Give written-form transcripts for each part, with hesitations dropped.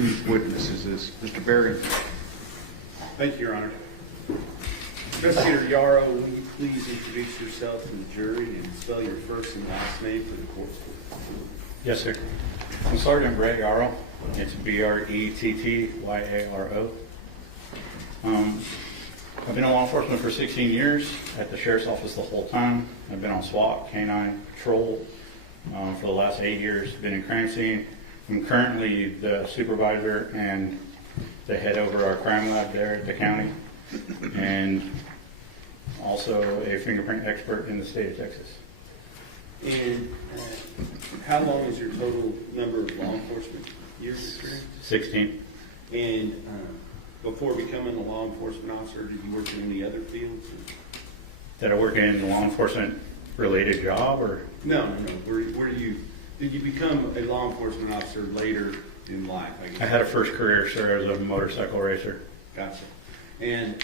whose witness is this? Mr. Berry? Thank you, Your Honor. Investigator Yaro, will you please introduce yourself to the jury and spell your first and last name for the court? Yes, sir. I'm Sergeant Brett Yaro. It's Bretttyaro. I've been in law enforcement for 16 years, at the Sheriff's Office the whole time. I've been on SWAT, Canine, Patrol for the last 8 years. Been in crime scene. I'm currently the supervisor and the head over our crime lab there at the county, and also a fingerprint expert in the state of Texas. And how long is your total number of law enforcement years experience? 16. And before becoming a law enforcement officer, did you work in any other fields? Did I work in a law enforcement related job, or? No. Where did you become a law enforcement officer later in life? I guess. I had a first career, sir, as a motorcycle racer. Gotcha. And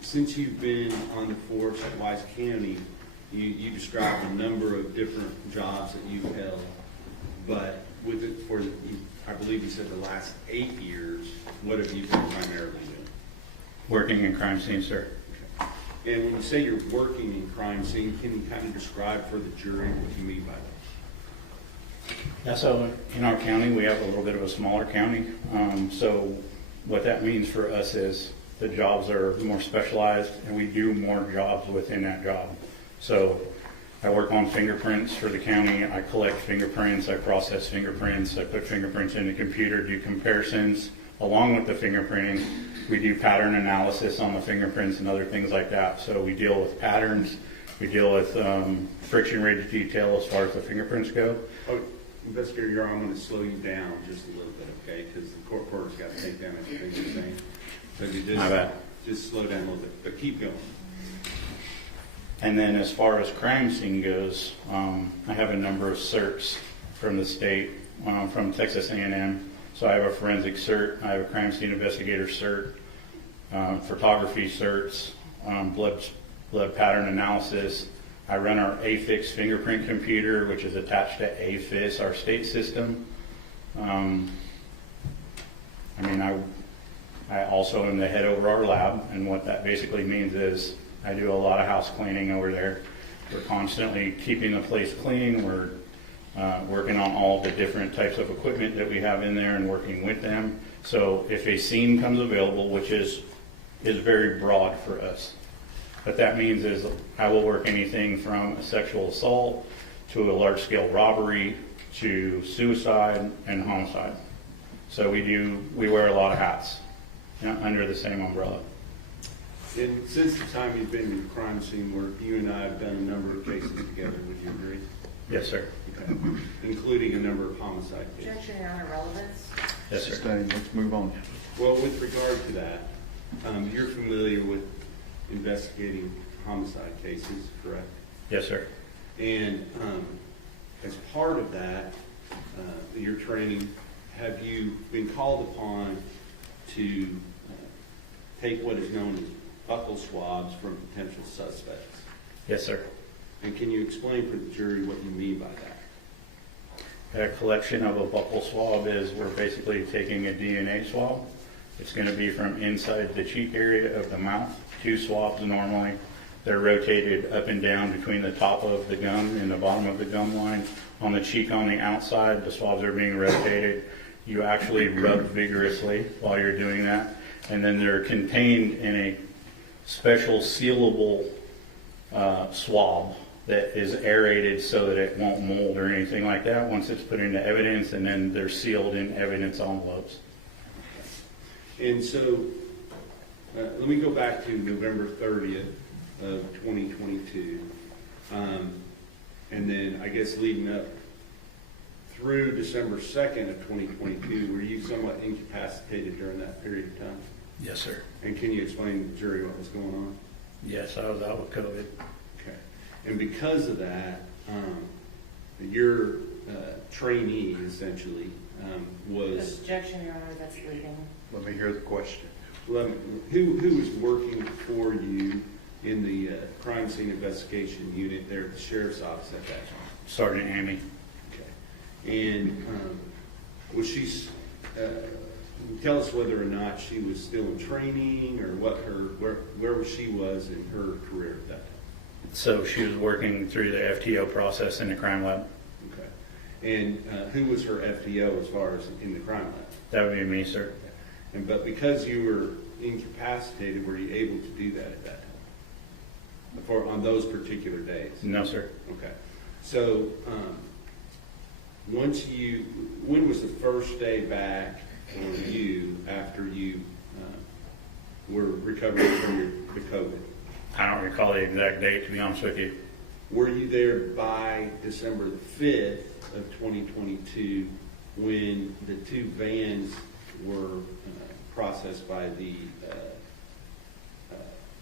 since you've been on the force at Wise County, you described a number of different jobs that you've held, but with it for, I believe you said the last 8 years, what have you been primarily doing? Working in crime scene, sir. Okay. And when you say you're working in crime scene, can you kind of describe for the jury what you mean by that? Yeah, so in our county, we have a little bit of a smaller county. So what that means for us is the jobs are more specialized and we do more jobs within that job. So I work on fingerprints for the county. I collect fingerprints, I process fingerprints, I put fingerprints in the computer, do comparisons. Along with the fingerprinting, we do pattern analysis on the fingerprints and other things like that. So we deal with patterns, we deal with friction rate detail as far as the fingerprints go. Oh, Investigator Yaro, I'm going to slow you down just a little bit, okay? Because the court reporter's got to take down everything you're saying. So if you just slow down a little bit, but keep going. And then as far as crime scene goes, I have a number of certs from the state, from Texas A&M. So I have a forensic cert, I have a crime scene investigator cert, photography certs, blood pattern analysis. I run our AFIX fingerprint computer, which is attached to AFIS, our state system. I also am the head over our lab, and what that basically means is I do a lot of house cleaning over there. We're constantly keeping the place clean. We're working on all the different types of equipment that we have in there and working with them. So if a scene comes available, which is very broad for us, what that means is I will work anything from a sexual assault to a large-scale robbery to suicide and homicide. So we wear a lot of hats, under the same umbrella. And since the time you've been in crime scene work, you and I have done a number of cases together. Would you agree? Yes, sir. Okay. Including a number of homicide cases. Objection, Your Honor, relevance. Yes, sir. Sustained. Let's move on. Well, with regard to that, you're familiar with investigating homicide cases, correct? Yes, sir. And as part of that, your training, have you been called upon to take what is known as buccal swabs from potential suspects? Yes, sir. And can you explain for the jury what you mean by that? A collection of a buccal swab is we're basically taking a DNA swab. It's going to be from inside the cheek area of the mouth. 2 swabs normally. They're rotated up and down between the top of the gum and the bottom of the gum line. On the cheek on the outside, the swabs are being rotated. You actually rub vigorously while you're doing that. And then they're contained in a special sealable swab that is aerated so that it won't mold or anything like that once it's put into evidence, and then they're sealed in evidence envelopes. And so let me go back to November 30th of 2022. And then I guess leading up through December 2nd of 2022, were you somewhat incapacitated during that period of time? Yes, sir. And can you explain to the jury what was going on? Yes, I was out with COVID. Okay. And because of that, your trainee essentially was... Objection, Your Honor, that's leading. Let me hear the question. Who was working for you in the crime scene investigation unit there at the sheriff's office at that time? Sergeant Amy. Okay. And was she tell us whether or not she was still in training or where she was in her career at that time. So she was working through the FTO process in the crime lab. Okay. And who was her FTO as far as in the crime lab? That would be me, sir. But because you were incapacitated, were you able to do that at that time? On those particular days? No, sir. Okay. So, when was the first day back for you after you were recovering from the COVID? I don't recall the exact date, to be honest with you. Were you there by December the 5th of 2022 when the two vans were processed by the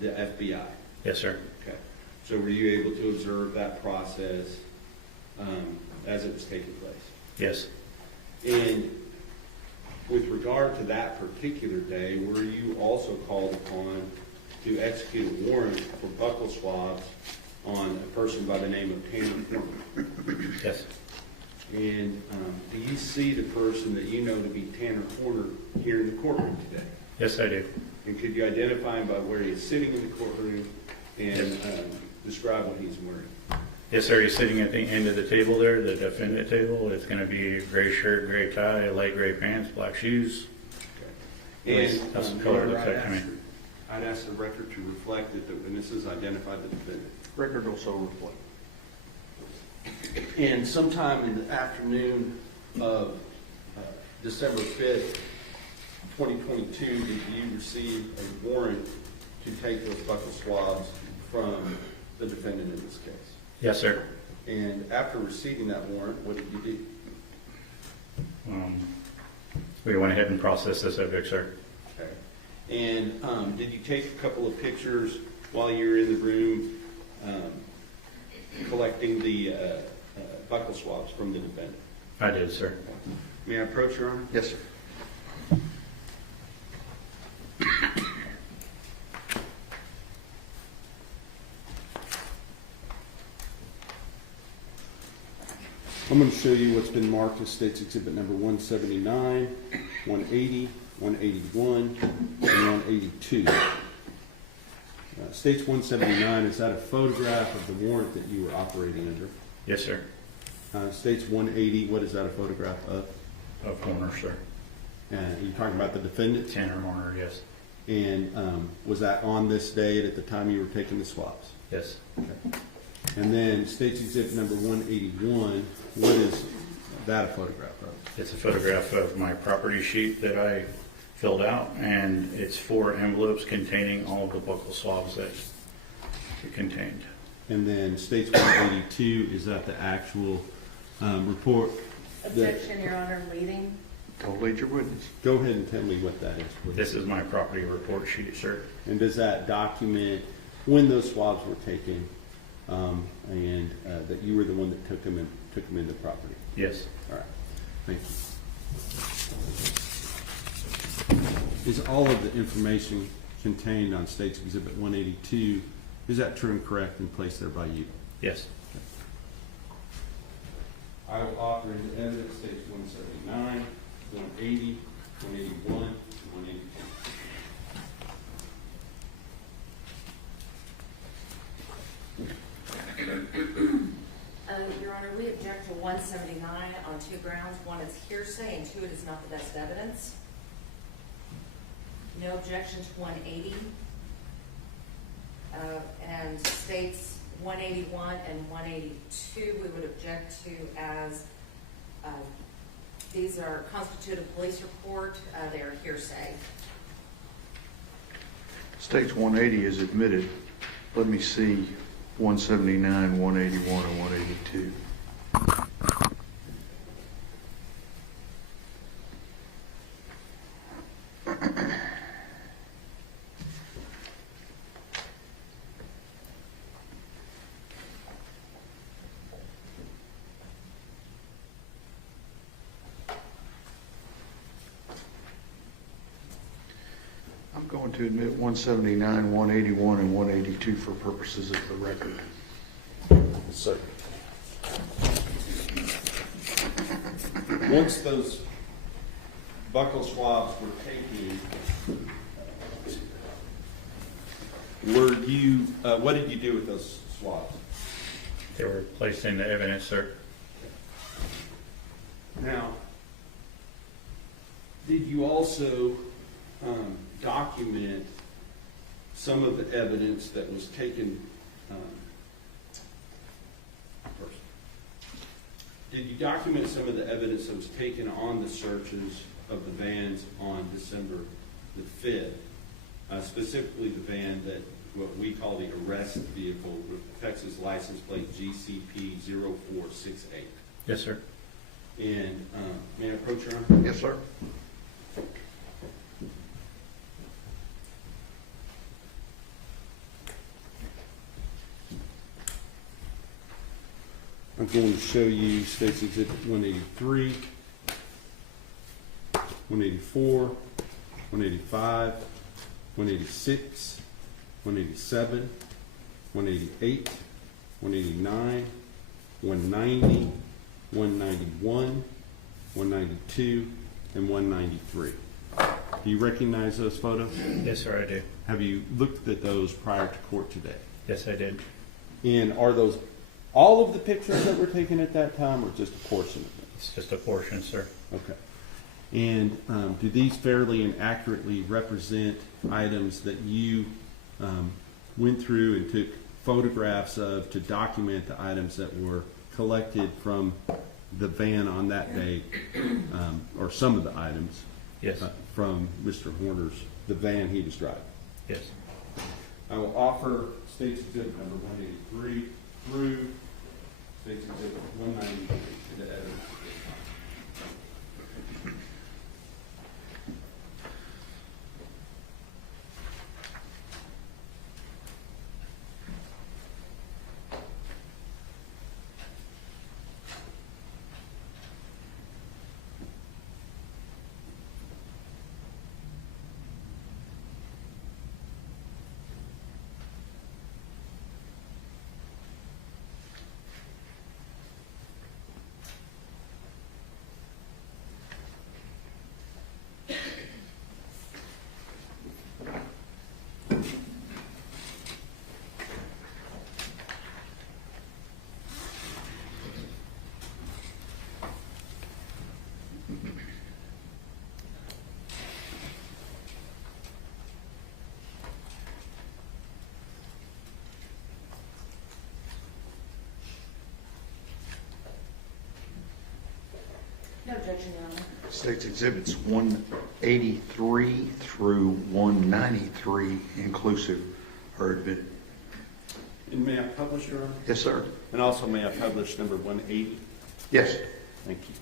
FBI? Yes, sir. Okay. So were you able to observe that process as it was taking place? Yes. And with regard to that particular day, were you also called upon to execute a warrant for buccal swabs on a person by the name of Tanner Horner? Yes. And do you see the person that you know to be Tanner Horner here in the courtroom today? Yes, I do. And could you identify him by where he is sitting in the courtroom and describe what he's wearing? Yes, sir. He's sitting at the end of the table there, the defendant table. It's going to be gray shirt, gray tie, light gray pants, black shoes. Okay. And That's the color it looks I'd like to me. I'd ask the record to reflect that the witnesses identified the defendant. Record also reflect. And sometime in the afternoon of December 5th, 2022, did you receive a warrant to take those buccal swabs from the defendant in this case? Yes, sir. And after receiving that warrant, what did you do? We went ahead and processed the subject, sir. Okay. And did you take a couple of pictures while you were in the room collecting the buccal swabs from the defendant? I did, sir. May I approach, Your Honor? Yes, sir. I'm going to show you what's been marked as State's Exhibit number 179, 180, 181, and 182. State's 179, is that a photograph of the warrant that you were operating under? Yes, sir. State's 180, what is that a photograph of? Of Horner, sir. And you're talking about the defendant? Tanner Horner, yes. And was that on this date at the time you were taking the swabs? Yes. Okay. And then State's Exhibit number 181, what is that a photograph of? It's a photograph of my property sheet that I filled out, and it's 4 envelopes containing all of the buccal swabs that it contained. And then State's 182, is that the actual report? Objection, Your Honor, leading. Don't lead your witness. Go ahead and tell me what that is, please. This is my property report sheet, sir. And does that document when those swabs were taken and that you were the one that took them into property? Yes. All right. Thank you. Is all of the information contained on State's Exhibit 182, is that true and correct and placed there by you? Yes. I will offer into evidence States 179, 180, 181, and 182. Your Honor, we object to 179 on 2 grounds. One, it's hearsay, and 2, it is not the best evidence. No objection to 180. And States 181 and 182, we would object to as these are constituted police report. They are hearsay. States 180 is admitted. Let me see 179, 181, and 182. I'm going to admit 179, 181, and 182 for purposes of the record. So, once those buccal swabs were taken, what did you do with those swabs? They were placed into evidence, sir. Now, did you also document some of the evidence that was taken first? Did you document some of the evidence that was taken on the searches of the vans on December the 5th? Specifically the van that what we call the arrest vehicle with Texas license plate GCP 0468. Yes, sir. And may I approach your honor? Yes, sir. I'm going to show you State's Exhibit 183, 184, 185, 186, 187, 188, 189, 190, 191, 192, and 193. Do you recognize those photos? Yes, sir, I do. Have you looked at those prior to court today? Yes, I did. And are those all of the pictures that were taken at that time, or just a portion of them? It's just a portion, sir. Okay. And do these fairly and accurately represent items that you went through and took photographs of to document the items that were collected from the van on that day, or some of the items Yes. from Mr. Horner's, the van he described? Yes. I will offer State's Exhibit number 183 through State's Exhibit 193 to the evidence. No objection, Your Honor. State's Exhibits 183 through 193 inclusive are admitted. And may I publish, Your Honor? Yes, sir. And also may I publish number 180? Yes. Thank you.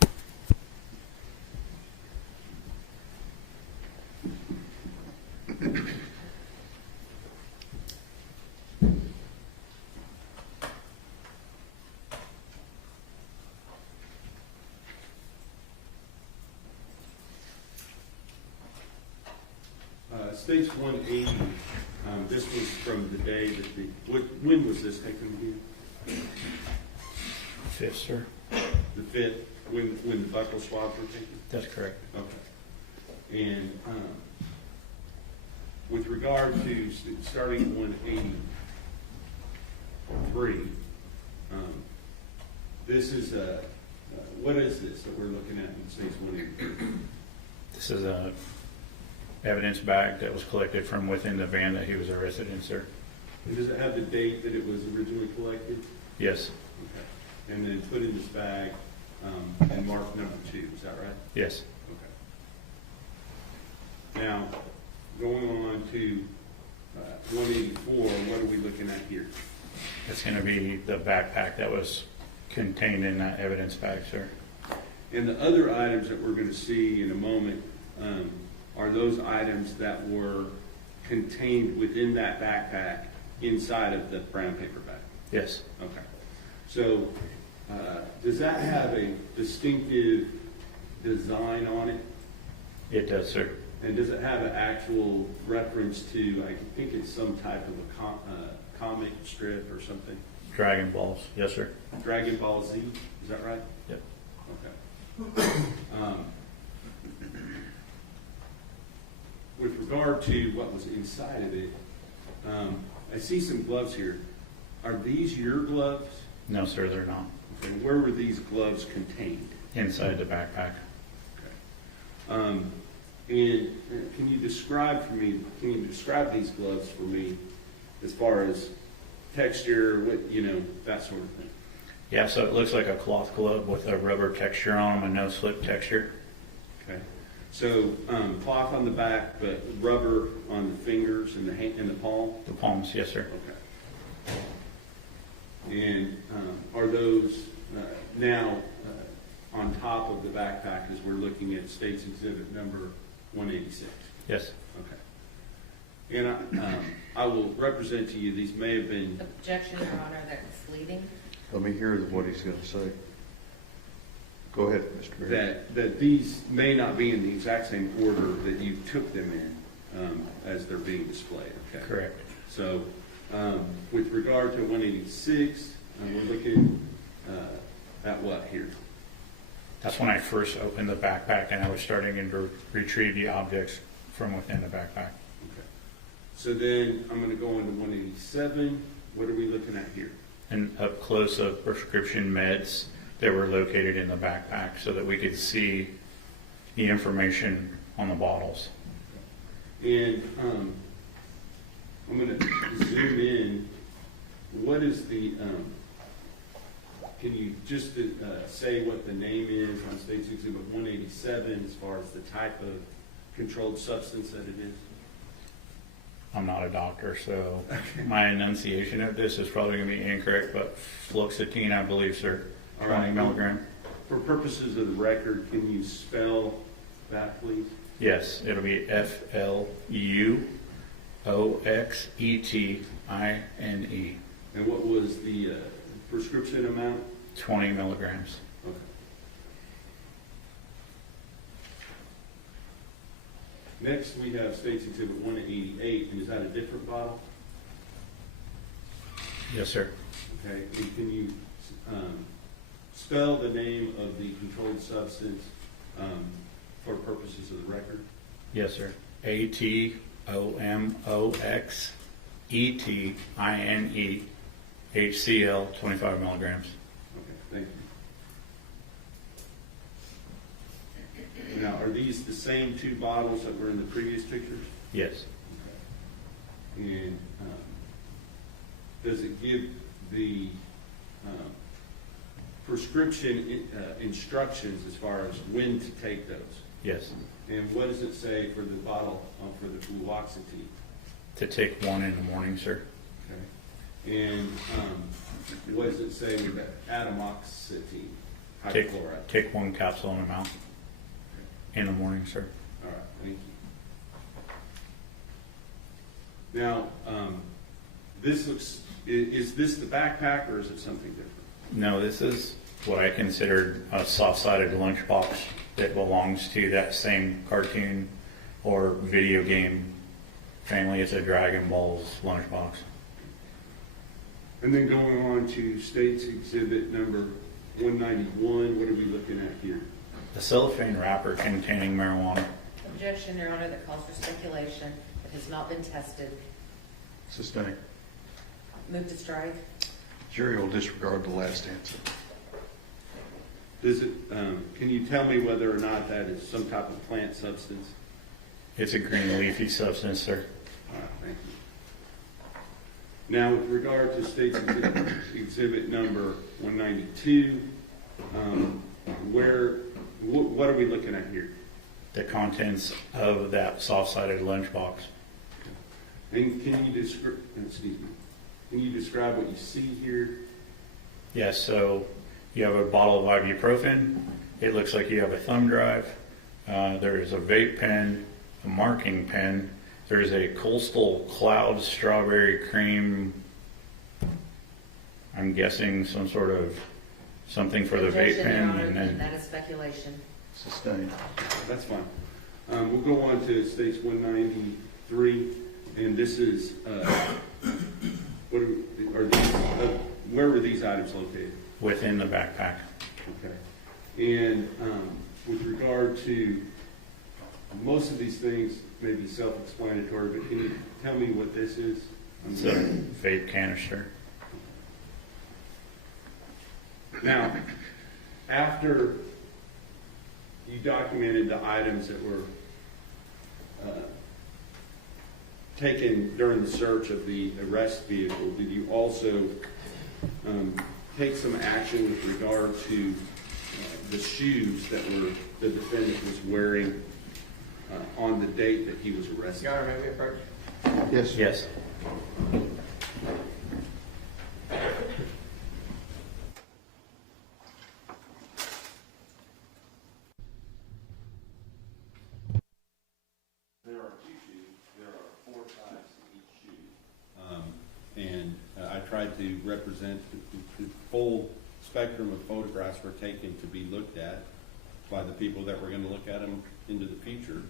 State's 180, this was from the day that when was this taken again? Fifth, sir. The 5th, when the buccal swabs were taken? That's correct. Okay. And with regard to starting at 183, this is what is this that we're looking at in State's 183? This is a evidence bag that was collected from within the van that he was arrested in, sir. And does it have the date that it was originally collected? Yes. Okay. And then put in this bag and marked number 2, is that right? Yes. Okay. Now, going on to 184, what are we looking at here? It's going to be the backpack that was contained in that evidence bag, sir. And the other items that we're going to see in a moment are those items that were contained within that backpack inside of the brown paper bag? Yes. Okay. So does that have a distinctive design on it? It does, sir. And does it have an actual reference to, I think it's some type of a comic strip or something? Dragon balls. Yes, sir. Dragon Ball Z, is that right? Yep. Okay. regard to what was inside of it, I see some gloves here. Are these your gloves? No, sir, they're not. Okay, where were these gloves contained? Inside the backpack. And can you describe these gloves for me as far as texture, that sort of thing? Yeah, so it looks like a cloth glove with a rubber texture on them, a no-slip texture. Okay. So cloth on the back, but rubber on the fingers and the palm? The palms, yes, sir. Okay. And are those now on top of the backpack as we're looking at State's Exhibit number 186? Yes. Okay. And I will represent to you, these may have been, Objection, Your Honor, that's misleading. Let me hear what he's going to say. Go ahead, Mr. Berry. that these may not be in the exact same order that you took them in as they're being displayed, okay? Correct. So with regard to 186, we're looking at what here? That's when I first opened the backpack and I was starting to retrieve the objects from within the backpack. Okay. So then I'm going to go into 187. What are we looking at here? And up close of prescription meds that were located in the backpack so that we could see the information on the bottles. And I'm going to zoom in. What is the, can you just say what the name is on State's Exhibit 187 as far as the type of controlled substance that it is? I'm not a doctor, so my enunciation of this is probably going to be incorrect, but fluoxetine, I believe, sir, 20 milligram. For purposes of the record, can you spell that, please? Yes, it'll be FLUOXETINE, And what was the prescription amount? 20 milligrams. Okay. Next, we have State's Exhibit 188, and is that a different bottle? Yes, sir. Okay, and can you spell the name of the controlled substance for purposes of the record? Yes, sir. ATOMOXETINE, HCl, 25 milligrams. Okay, thank you. Now, are these the same two bottles that were in the previous pictures? Yes. Okay. And does it give the prescription instructions as far as when to take those? Yes. And what does it say for the bottle for the fluoxetine? To take one in the morning, sir. Okay. And what does it say with the atomoxetine? Hydrochloride. Take one capsule in the mouth in the morning, sir. All right, thank you. Now, this looks, is this the backpack or is it something different? No, this is what I considered a soft-sided lunchbox that belongs to that same cartoon or video game family. It's a Dragon Ball's lunchbox. And then going on to State's Exhibit number 191, what are we looking at here? The cellophane wrapper containing marijuana. Objection, Your Honor, that calls for speculation. It has not been tested. Sustained. Move to strike. Jury will disregard the last answer. Does it? Can you tell me whether or not that is some type of plant substance? It's a green leafy substance, sir. All right, thank you. Now, with regard to State's Exhibit number 192, what are we looking at here? The contents of that soft-sided lunchbox. And can you describe what you see here? Yes, so you have a bottle of ibuprofen. It looks like you have a thumb drive. There is a vape pen, a marking pen. There's a Coastal Cloud strawberry cream. I'm guessing some sort of something for the vape Objection, Your pen. Honor, And then that is speculation. Sustained. That's fine. We'll go on to State's 193, and this is, where were these items located? within the backpack. Okay. And with regard to Most of these things may be self-explanatory, but can you tell me what this is? It's a vape canister. Now, after you documented the items that were taken during the search of the arrest vehicle, did you also take some action with regard to the shoes that the defendant was wearing on the date that he was arrested? Yaro, may we approach? Yes, sir. Yes. There are two shoes. There are 4 types of each shoe. And I tried to represent the full spectrum of photographs were taken to be looked at by the people that were going to look at them into the future,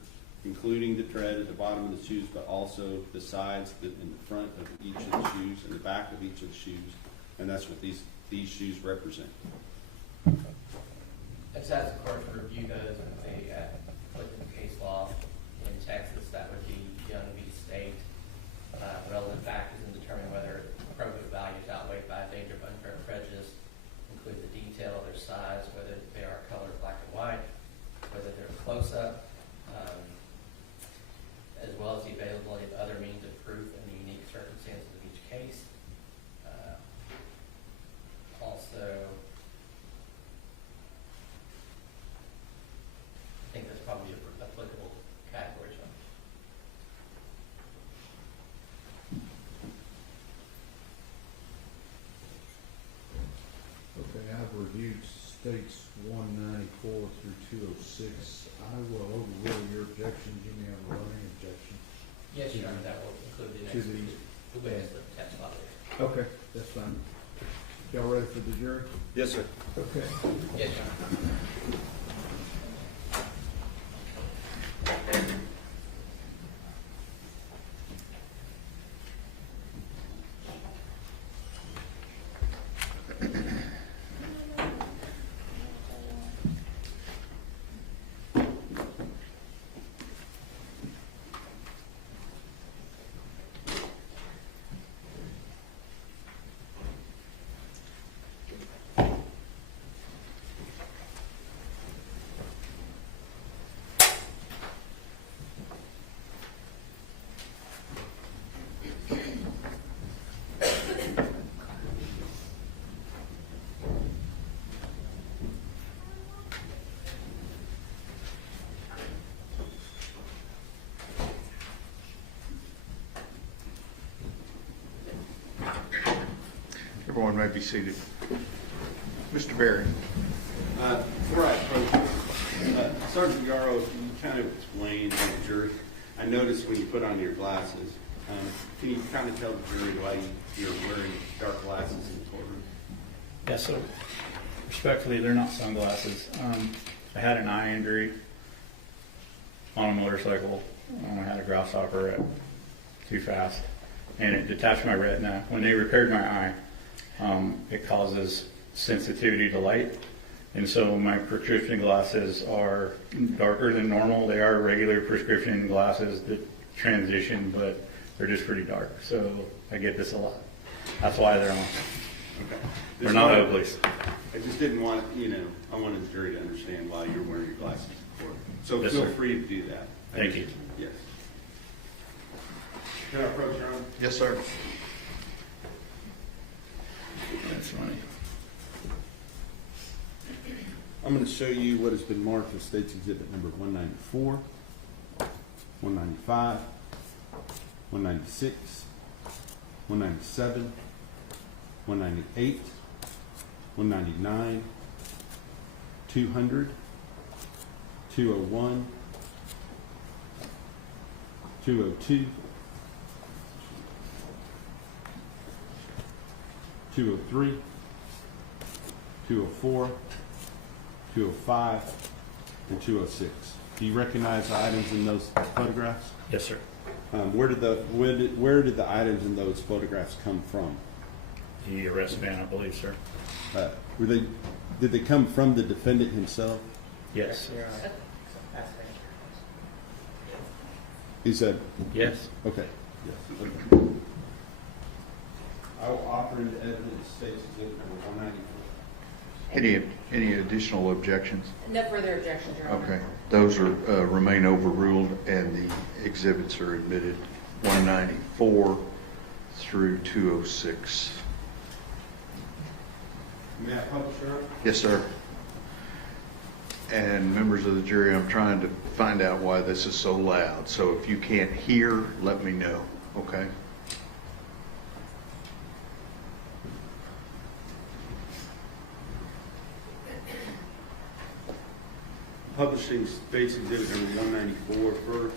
including the tread at the bottom of the shoes, but also the sides in the front of each of the shoes and the back of each of the shoes. And that's what these shoes represent. Just as the court to review those and the applicable case law in Texas, that would be Young v. State. Relevant factors in determining whether appropriate values outweighed by a danger of unfair prejudice include the detail of their size, whether they are colored black and white, whether they're close-up, as well as the availability of other means of proof and the unique circumstances of each case. Also, I think that's probably applicable categories. Okay, I've reviewed states 194 through 206. I will overrule your objections. You may have a running objection. Yes, Your Honor, that will include the To next, these. the witness, the test body. Okay, that's fine. Y'all ready for the jury? Yes, sir. Okay. Yes, Your Honor. Everyone may be seated. Mr. Berry. Before I approach, Sergeant Yaro, you kind of explained to the jury. I noticed when you put on your glasses, can you kind of tell the jury why you're wearing dark glasses in the courtroom? Yeah, so respectfully, they're not sunglasses. I had an eye injury on a motorcycle. I had a grasshopper at too fast, and it detached my retina. When they repaired my eye, it causes sensitivity to light, and so my prescription glasses are darker than normal. They are regular prescription glasses that transition, but they're just pretty dark. So I get this a lot. That's why they're on. Okay. They're not Oakleys. I just didn't want, I wanted the jury to understand why you're wearing your glasses in court. So Yes, feel sir. free to do that. Thank you. Yes. Can I approach, Your Honor? Yes, sir. That's funny. I'm going to show you what has been marked as State's Exhibit number 194, 195, 196, 197, 198, 199, 200, 201, 202, 203, 204, 205, and 206. Do you recognize the items in those photographs? Yes, sir. Where did the items in those photographs come from? The arrest van, I believe, sir. Did they come from the defendant himself? Yes. Your Honor. Is that, Yes. okay. Yes. Okay. I will offer into evidence states exhibit number 194. Any additional objections? No further objections, Your Honor. Okay, those are, remain overruled, and the exhibits are admitted 194 through 206. May I publish, Your Honor? Yes, sir. And members of the jury, I'm trying to find out why this is so loud, so if you can't hear, let me know, okay? Publishing states exhibit number 194 first.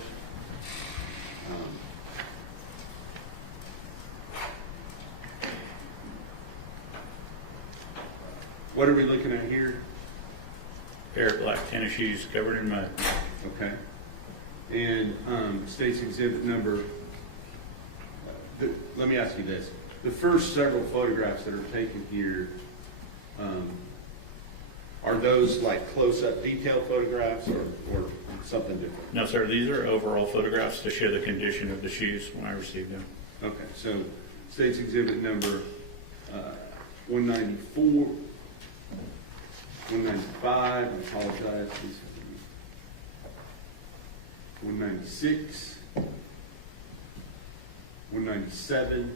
What are we looking at here? Pair of black tennis shoes covered in mud. Okay. And states exhibit number, let me ask you this. The first several photographs that are taken here, are those like close-up detail photographs or something different? No, sir, these are overall photographs to show the condition of the shoes when I received them. Okay, so states exhibit number 194, 195, I apologize, please. 196, 197,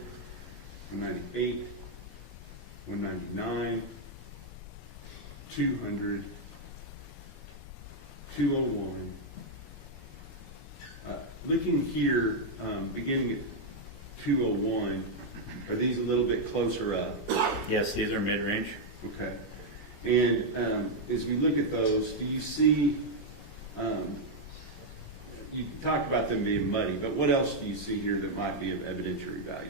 198, 199, 200, 201. Looking here, beginning at 201, are these a little bit closer up? Yes, these are mid-range. Okay. And as we look at those, do you see, you talked about them being muddy, but what else do you see here that might be of evidentiary value?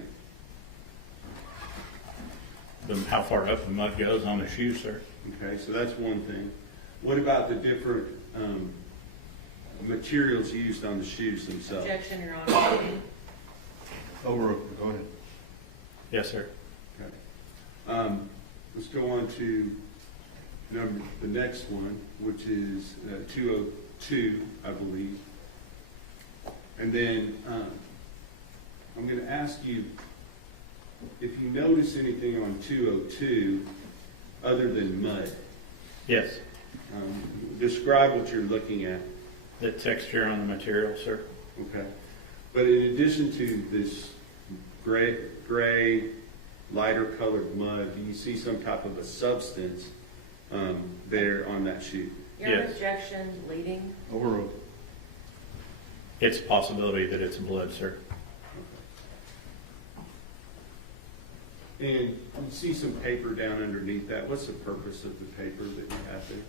How far up the mud goes on the shoes, sir. Okay, so that's one thing. What about the different materials used on the shoes themselves? Objection, Your Honor. Overruled, go ahead. Yes, sir. Okay. Let's go on to the next one, which is 202, I believe. And then I'm going to ask you if you notice anything on 202 other than mud. Yes. Describe what you're looking at. The texture on the material, sir. Okay. But in addition to this gray, lighter colored mud, do you see some type of a substance there on that shoe? Your Yes. objection leading. Overruled. It's a possibility that it's blood, sir. And you see some paper down underneath that. What's the purpose of the paper that you have there?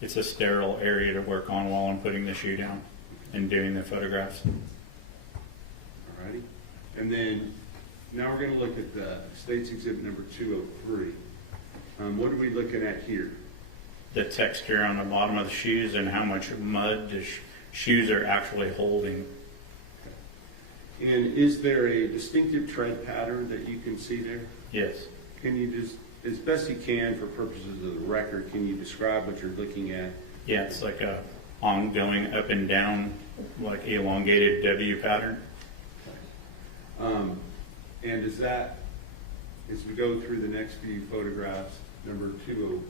It's a sterile area to work on while I'm putting the shoe down and doing the photographs. Alrighty. And then now we're going to look at the state's exhibit number 203. What are we looking at here? The texture on the bottom of the shoes and how much mud the shoes are actually holding. And is there a distinctive tread pattern that you can see there? Yes. Can you just, as best you can for purposes of the record, can you describe what you're looking at? Yeah, it's like a ongoing up and down, like elongated W pattern. And is that, as we go through the next few photographs, number 20,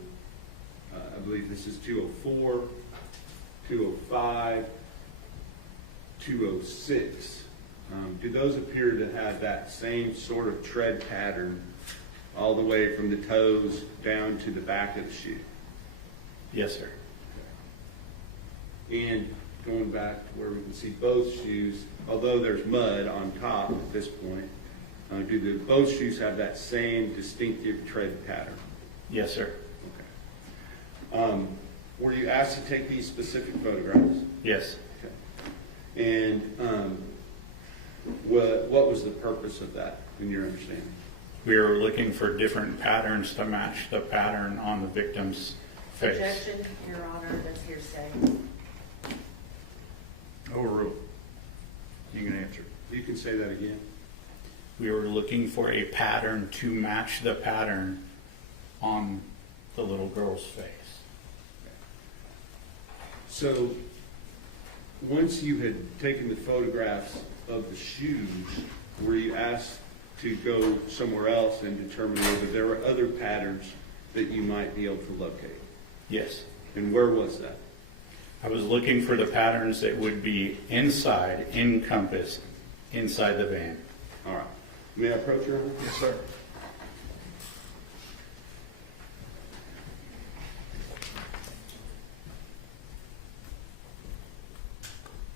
I believe this is 204, 205, 206. Do those appear to have that same sort of tread pattern all the way from the toes down to the back of the shoe? Yes, sir. And going back to where we can see both shoes, although there's mud on top at this point, do both shoes have that same distinctive tread pattern? Yes, sir. Okay. Were you asked to take these specific photographs? Yes. Okay. And what was the purpose of that, in your understanding? We were looking for different patterns to match the pattern on the victim's face. Objection, Your Honor, that's hearsay. Overruled. You can answer. You can say that again. We were looking for a pattern to match the pattern on the little girl's face. So once you had taken the photographs of the shoes, were you asked to go somewhere else and determine whether there were other patterns that you might be able to locate? Yes. And where was that? I was looking for the patterns that would be inside, encompassed, inside the van. All right. May I approach your Honor? Yes, sir.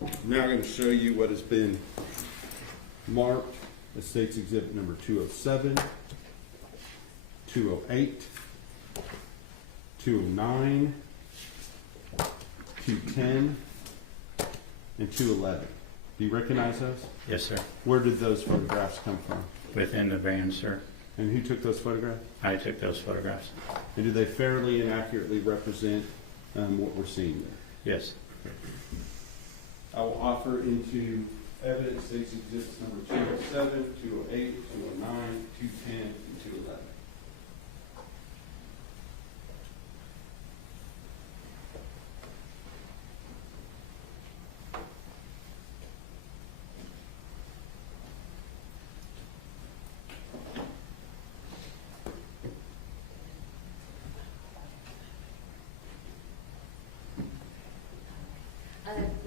I'm now going to show you what has been marked as State's Exhibit number 207, 208, 209, 210, and 211. Do you recognize those? Yes, sir. Where did those photographs come from? Within the van, sir. And who took those photographs? I took those photographs. And do they fairly and accurately represent what we're seeing there? Yes. I will offer into evidence State's Exhibits number 207, 208, 209, 210, and 211.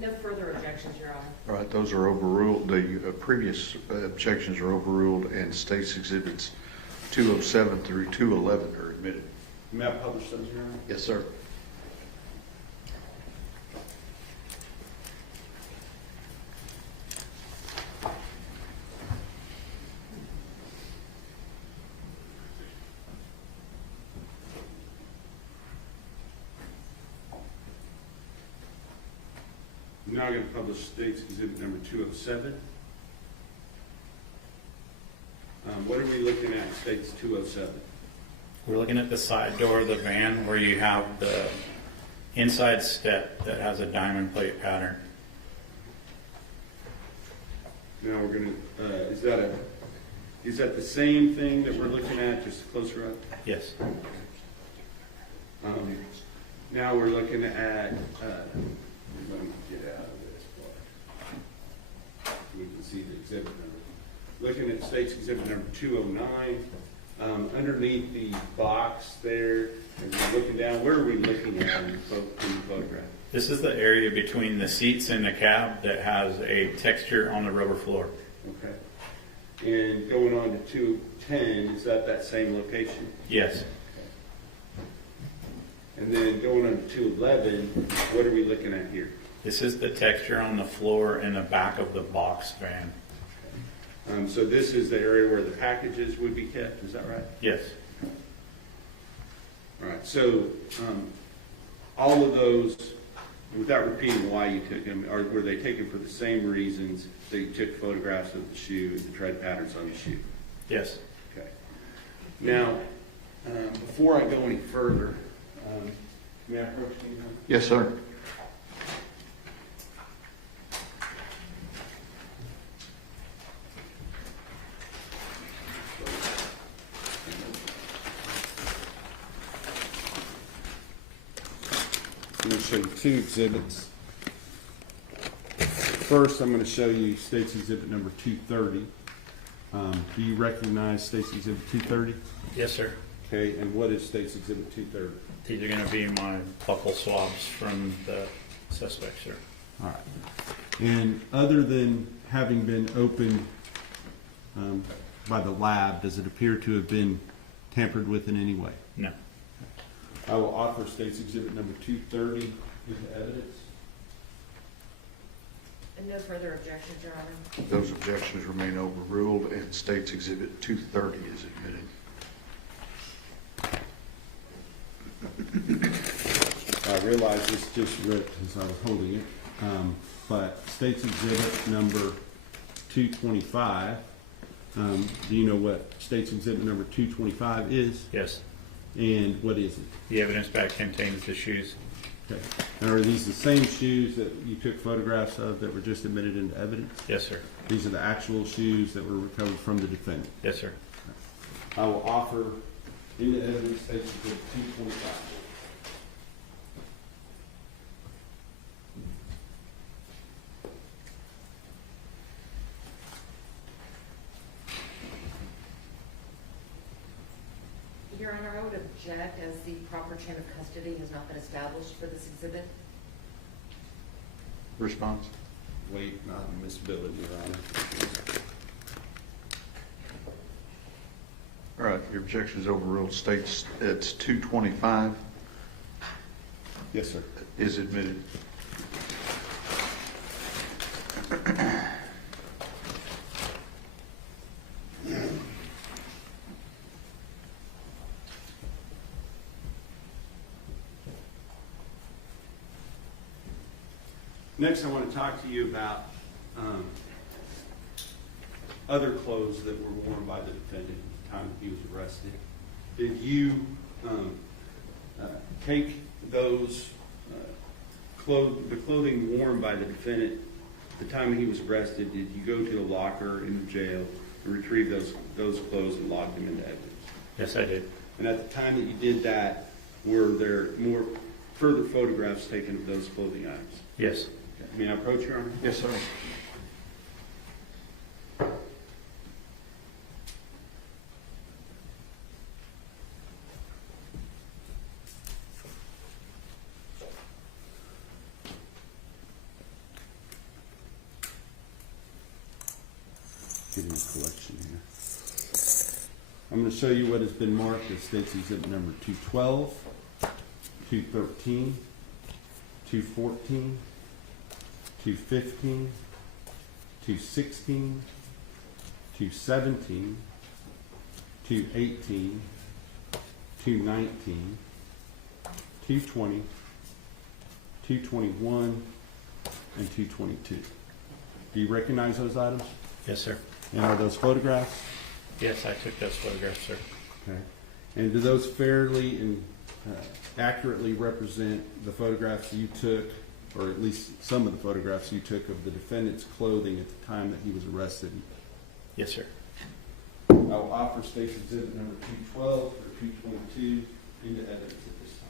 No further objections, Your Honor. All right, those are overruled. The previous objections are overruled, and State's Exhibits 207 through 211 are admitted. May I publish those, Your Honor? Yes, sir. I'm now going to publish State's Exhibit number 207. What are we looking at, State's 207? We're looking at the side door of the van where you have the inside step that has a diamond plate pattern. Now we're going to, is that the same thing that we're looking at, just closer up? Yes. Now we're looking at, let me get out of this part. We can see the exhibit number. Looking at State's Exhibit number 209, underneath the box there, as we're looking down, where are we looking at in the photograph? This is the area between the seats and the cab that has a texture on the rubber floor. Okay. And going on to 210, is that same location? Yes. And then going on to 211, what are we looking at here? This is the texture on the floor in the back of the box van. So this is the area where the packages would be kept, is that right? Yes. All right, so all of those, without repeating why you took them, were they taken for the same reasons that you took photographs of the shoe and the tread patterns on the shoe? Yes. Okay. Now, before I go any further, may I approach you? Yes, sir. I'm going to show you two exhibits. First, I'm going to show you State's Exhibit number 230. Do you recognize State's Exhibit 230? Yes, sir. Okay, and what is State's Exhibit 230? These are going to be my buccal swabs from the suspect, sir. All right. And other than having been opened by the lab, does it appear to have been tampered with in any way? No. I will offer State's Exhibit number 230 into evidence. And no further objections, Your Honor. Those objections remain overruled, and State's Exhibit 230 is admitted. I realize this just ripped as I was holding it, but State's Exhibit number 225, do you know what State's Exhibit number 225 is? Yes. And what is it? The evidence bag contains the shoes. Okay. And are these the same shoes that you took photographs of that were just admitted into evidence? Yes, sir. These are the actual shoes that were recovered from the defendant. Yes, sir. I will offer into evidence State's Exhibit 225. Your Honor, I would object as the proper chain of custody has not been established for this exhibit. Response? Wait, not admissibility, Your Honor. All right, your objection is overruled. States it's 225 Yes, sir. is admitted. Next, I want to talk to you about other clothes that were worn by the defendant at the time that he was arrested. Did you take those the clothing worn by the defendant at the time he was arrested? Did you go to a locker in the jail and retrieve those clothes and lock them into evidence? Yes, I did. And at the time that you did that, were there more further photographs taken of those clothing items? Yes. May I approach, Your Honor? Yes, sir. Get in the collection here. I'm going to show you what has been marked as State's Exhibit number 212, 213, 214, 215, 216, 217, 218, 219, 220, 221, and 222. Do you recognize those items? Yes, sir. And are those photographs? Yes, I took those photographs, sir. Okay. And do those fairly and accurately represent the photographs you took, or at least some of the photographs you took of the defendant's clothing at the time that he was arrested? Yes, sir. I will offer State's Exhibit number 212 or 222 into evidence at this time.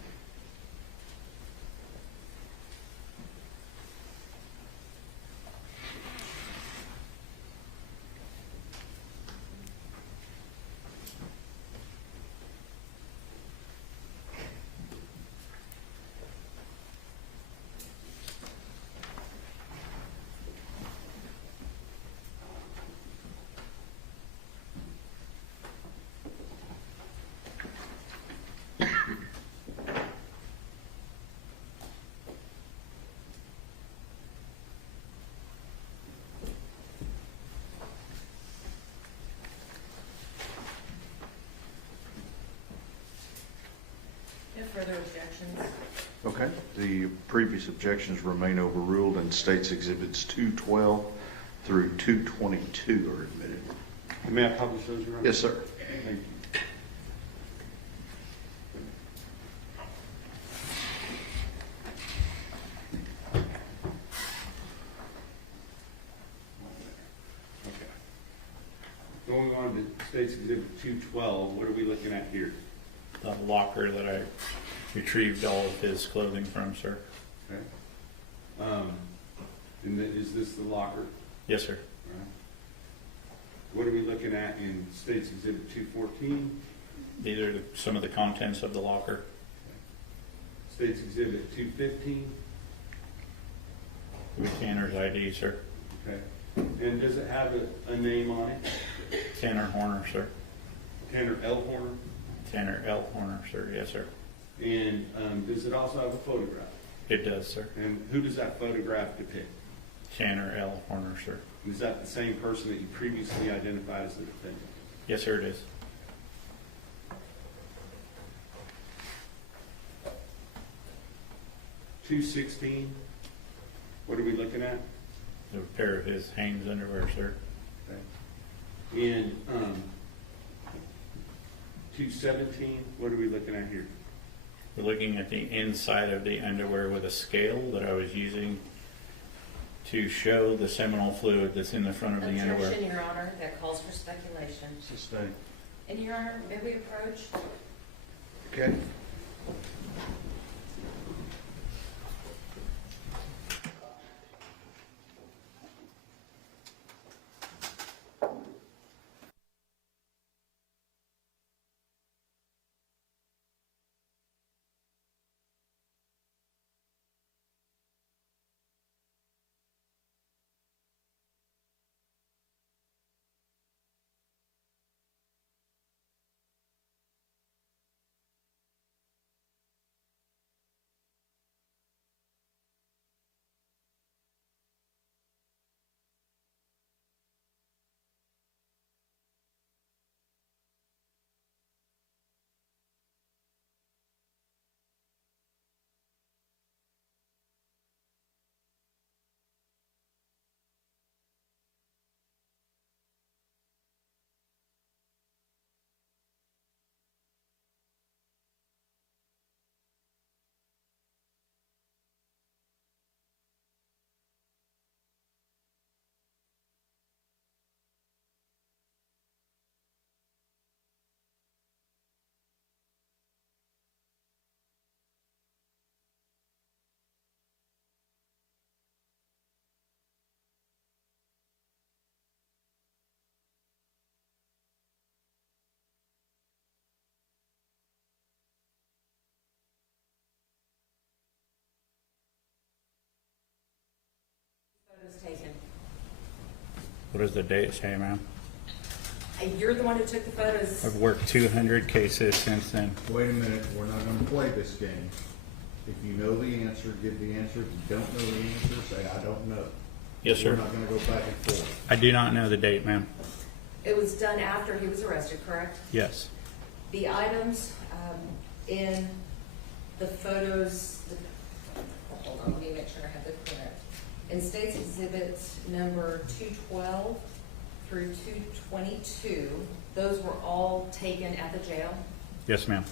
No further objections. Okay, the previous objections remain overruled and States Exhibits 212 through 222 are admitted. May I publish those, Your Honor? Yes, sir. Thank you. Okay. Going on to State's Exhibit 212, what are we looking at here? The locker that I retrieved all of his clothing from, sir. Okay. Is this the locker? Yes, sir. All right. What are we looking at in State's Exhibit 214? These are some of the contents of the locker. State's Exhibit 215? With Tanner's ID, sir. Okay. And does it have a name on it? Tanner Horner, sir. Tanner L. Horner? Tanner L. Horner, sir. Yes, sir. And does it also have a photograph? It does, sir. And who does that photograph depict? Tanner L. Horner, sir. Is that the same person that you previously identified as the defendant? Yes, sir, it is. $216, what are we looking at? A pair of his Hanes underwear, sir. Okay. And $217, what are we looking at here? We're looking at the inside of the underwear with a scale that I was using to show the seminal fluid that's in the front of the underwear. Objection, Your Honor, that calls for speculation. Sustained. And Your Honor, may we approach? Okay. What does the date say, ma'am? You're the one who took the photos. I've worked 200 cases since then. Wait a minute, we're not gonna play this game. If you know the answer, give the answer. If you don't know the answer, say, I don't know. Yes, sir. We're not gonna go back and forth. I do not know the date, ma'am. It was done after he was arrested, correct? Yes. The items in the photos, hold on, let me make sure I have the correct. In State's Exhibit number 212 through 222, those were all taken at the jail. Yes, ma'am.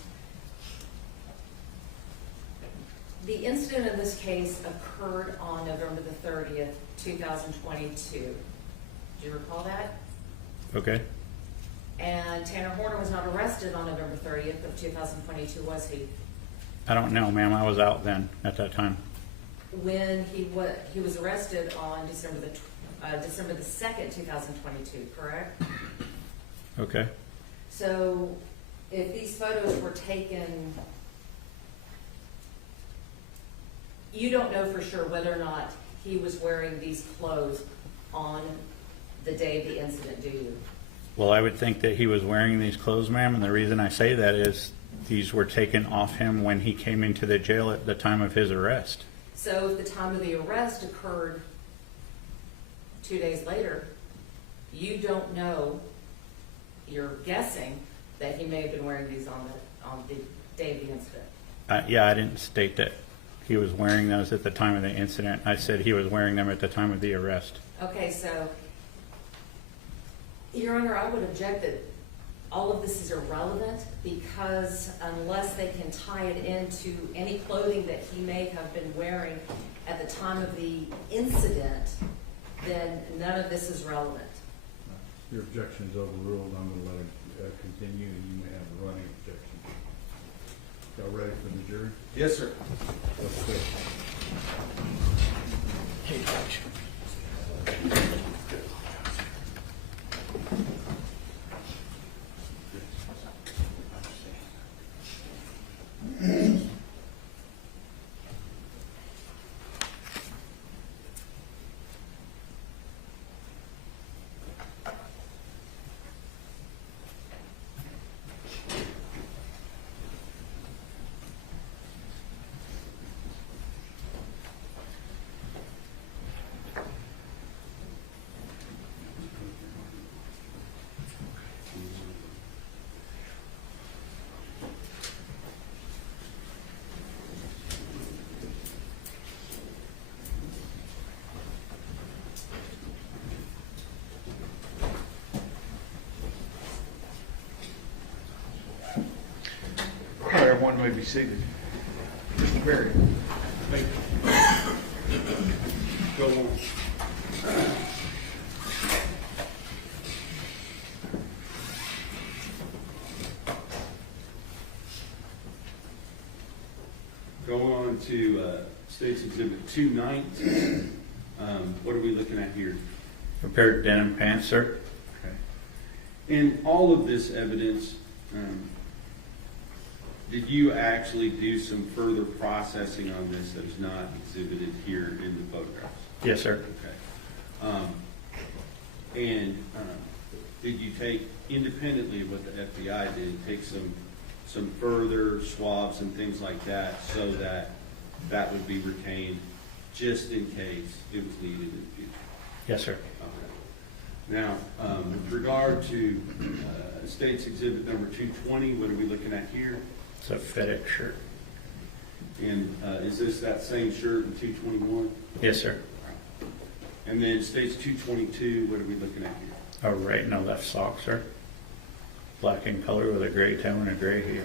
The incident in this case occurred on November the 30th, 2022. Do you recall that? Okay. And Tanner Horner was not arrested on November 30th of 2022, was he? I don't know, ma'am. I was out then at that time. When he was arrested on December the 2nd, 2022, correct? Okay. So if these photos were taken, you don't know for sure whether or not he was wearing these clothes on the day of the incident, do you? Well, I would think that he was wearing these clothes, ma'am, and the reason I say that is these were taken off him when he came into the jail at the time of his arrest. So if the time of the arrest occurred 2 days later, you don't know, you're guessing that he may have been wearing these on the day of the incident. Yeah, I didn't state that he was wearing those at the time of the incident. I said he was wearing them at the time of the arrest. Okay, so, Your Honor, I would object that all of this is irrelevant because unless they can tie it into any clothing that he may have been wearing at the time of the incident, then none of this is relevant. Your objection is overruled. I'm gonna let it continue, and you may have a running objection. Y'all ready for the jury? Yes, sir. Okay. Hey, Judge. All right, everyone may be seated. Mr. Berry. Go on. Go on to State's Exhibit 219. What are we looking at here? Prepared denim pants, sir. Okay. In all of this evidence, did you actually do some further processing on this that is not exhibited here in the photographs? Yes, sir. Okay. Did you take, independently of what the FBI did, take some further swabs and things like that so that that would be retained just in case it was needed in the future? Yes, sir. Okay. Now, with regard to State's Exhibit number 220, what are we looking at here? It's a FedEx shirt. And is this that same shirt in 221? Yes, sir. And then State's 222, what are we looking at here? A right and a left sock, sir. Black in color with a gray toe and a gray heel.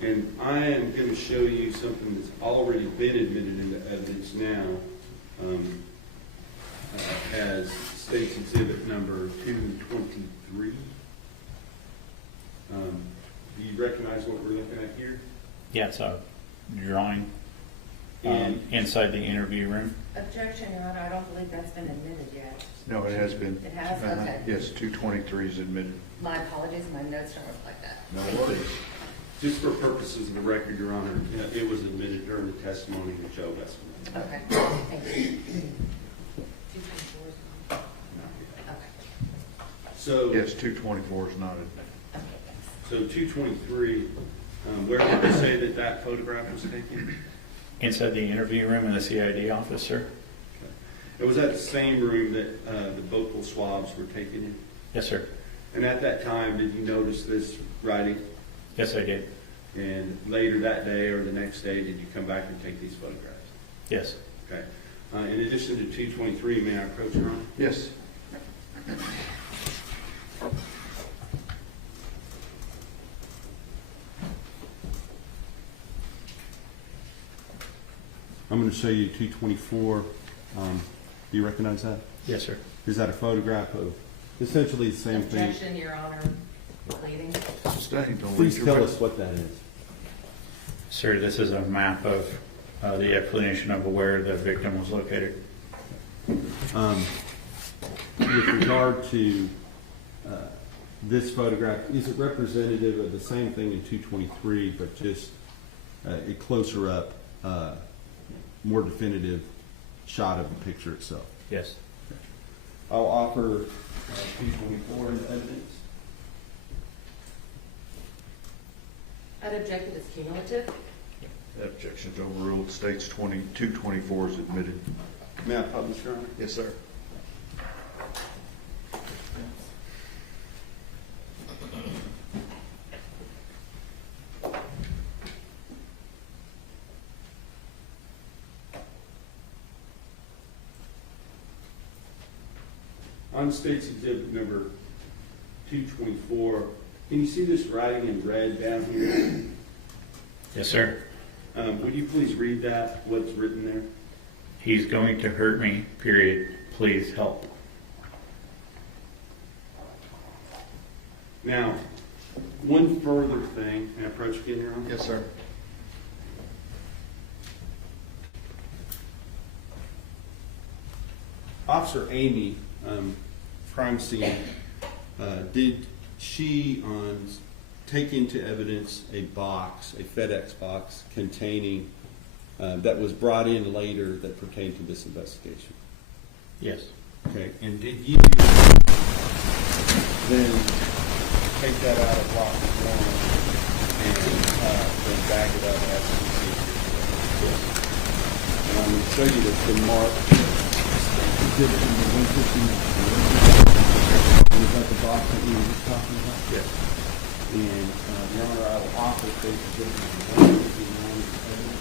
And I am going to show you something that's already been admitted into evidence now as State's Exhibit number 223. Do you recognize what we're looking at here? Yeah, it's a drawing And inside the interview room. Objection, Your Honor, I don't believe that's been admitted yet. No, it has been. It has? Okay. Yes, 223 is admitted. My apologies, my notes don't reflect that. No worries. just for purposes of the record, Your Honor, it was admitted during the testimony of Joe Westman. Okay, thank you. Not So, Yes, 224 is not admitted. Okay, thanks. so 223, where did they say that that photograph was taken? Inside the interview room in the CID office, sir? It was at the same room that the buccal swabs were taken in? Yes, sir. And at that time, did you notice this writing? Yes, I did. And later that day or the next day, did you come back and take these photographs? Yes. Okay. In addition to 223, may I approach, Your Honor? Yes. I'm going to show you 224. Do you recognize that? Yes, sir. Is that a photograph of essentially the same thing? Objection, Your Honor. Pleading. Sustained. Don't Please leave your tell witness. us what that is. Sir, this is a map of the explanation of where the victim was located. With regard to this photograph, is it representative of the same thing in 223, but just a closer up, more definitive shot of the picture itself? Yes. I'll offer 224 as evidence. I'd object that it's cumulative. That objection's overruled. States 224 is admitted. May I publish, Your Honor? Yes, sir. On State's Exhibit number 224, can you see this writing in red down here? Yes, sir. Would you please read that, what's written there? He's going to hurt me, period. Please help. Now, one further thing, can I approach again, Your Honor? Yes, sir. Officer Amy, crime scene, did she take into evidence a box, a FedEx box containing, that was brought in later that pertained to this investigation? Yes. Okay, and did you then take that out of box one and then bag it up as you see here? And I'm going to show you the mark. Exhibit number 159. Is that the box that you were just talking about? Yes. And, Your Honor, I will offer State Exhibit number 159 as evidence.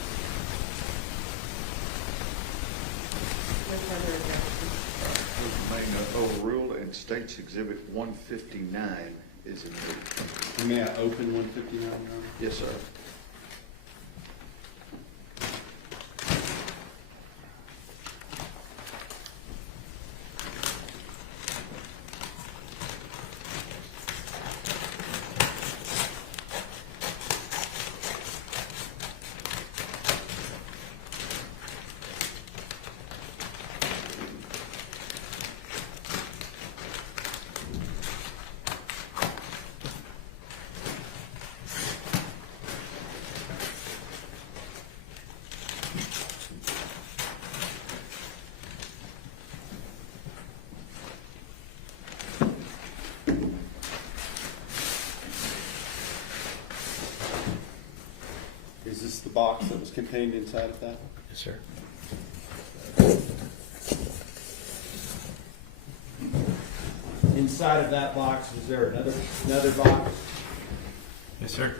No further objection. Those remain overruled, and States Exhibit 159 is admitted. May I open 159, Your Honor? Yes, sir. Is this the box that was contained inside of that? Yes, sir. Inside of that box, was there another box? Yes, sir.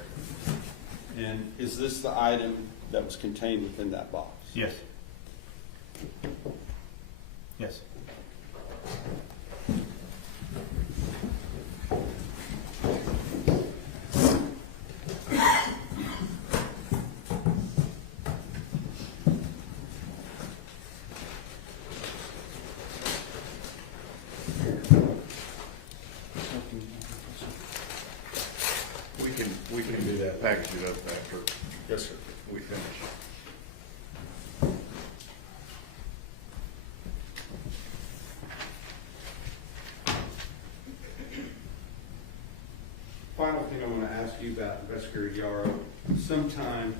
And is this the item that was contained within that box? Yes. Yes. We can do that. Package it up after. Yes, sir. We finish. Final thing I want to ask you about, Investigator Yaro, sometime,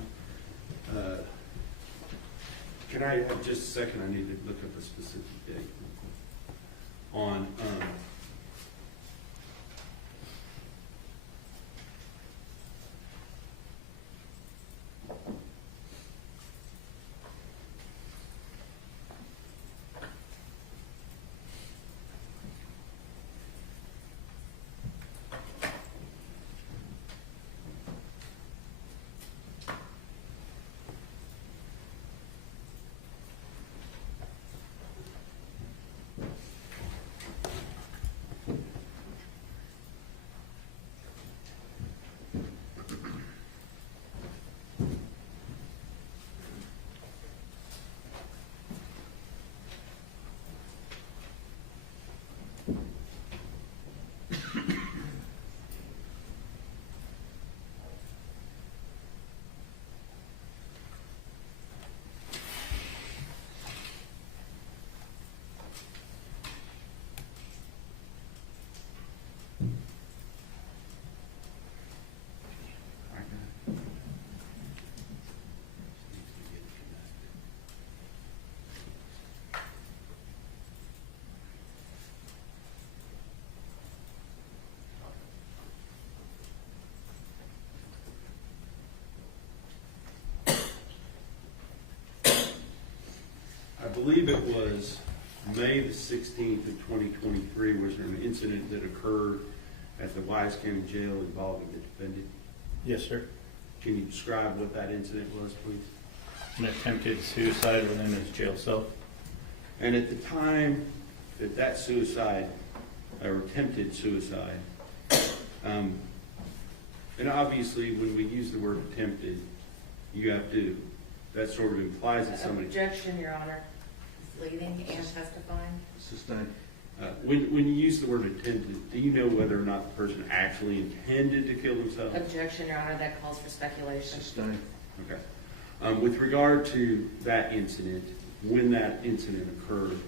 can I have just a second? I need to look up a specific date. On believe it was May the 16th of 2023, was there an incident that occurred at the Wise County Jail involving the defendant? Yes, sir. Can you describe what that incident was, please? An attempted suicide within his jail cell. And at the time that that suicide, or attempted suicide, and obviously when we use the word attempted, you have to, that sort of implies that somebody, Objection, Your Honor. He's leading and testifying. Sustained. when you use the word attempted, do you know whether or not the person actually intended to kill themselves? Objection, Your Honor, that calls for speculation. Sustained. Okay. With regard to that incident, when that incident occurred,